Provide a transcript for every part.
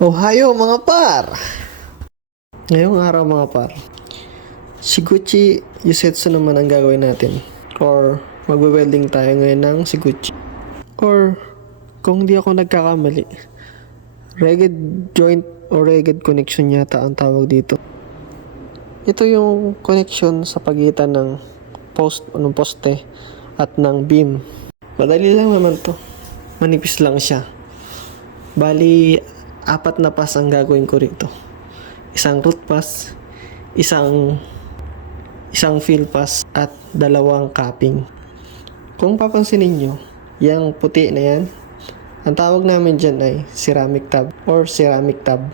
Ohayo mga par! Ngayong araw mga par, Shiguchi Yusetsu naman ang gagawin natin. Or magwe-welding tayo ngayon ng Shiguchi. Or kung di ako nagkakamali, ragged joint o ragged connection yata ang tawag dito. Ito yung connection sa pagitan ng poste at ng beam. Madali lang naman to. Manipis lang siya. Bali, 4 na pass ang gagawin ko rito. Isang root pass, isang fill pass, at 2 capping. Kung papansinin nyo, yung puti na yan, ang tawag namin dyan ay ceramic tab or ceramic tab.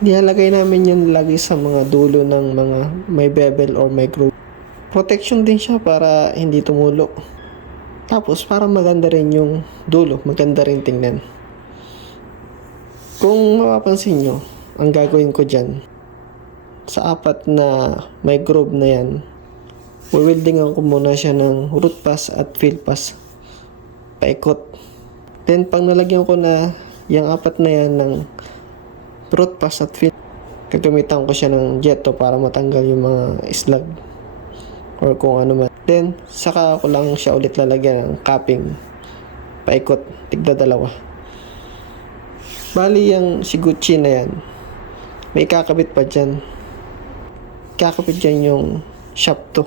Nilalagay namin yan lagi sa mga dulo ng mga may bevel or may groove. Protection din siya para hindi tumulo. Tapos para maganda rin yung dulo, maganda rin tingnan. Kung mapapansin nyo, ang gagawin ko dyan, sa 4 na may groove na yan, weldingan ko muna siya ng root pass at fill pass. Paikot. Then, pag nalagyan ko na yung 4 na yan ng root pass at fill, gagamitan ko siya ng jetto para matanggal yung mga slag or kung ano man. Then, saka ko lang siya ulit lalagyan ng capping. Paikot. Tigda 2. Bali, yung Shiguchi na yan, may kakabit pa dyan. Kakabit dyan yung shaft to.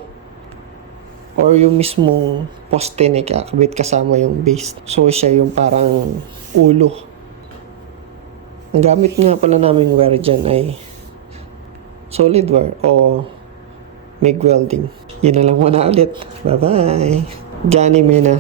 Or yung mismong poste na kakabit kasama yung base. So, siya yung parang ulo. Ang gamit nga pala namin wire dyan ay solid wire o MIG welding. Yun na lang muna ulit. Bye-bye! Johnny Mena.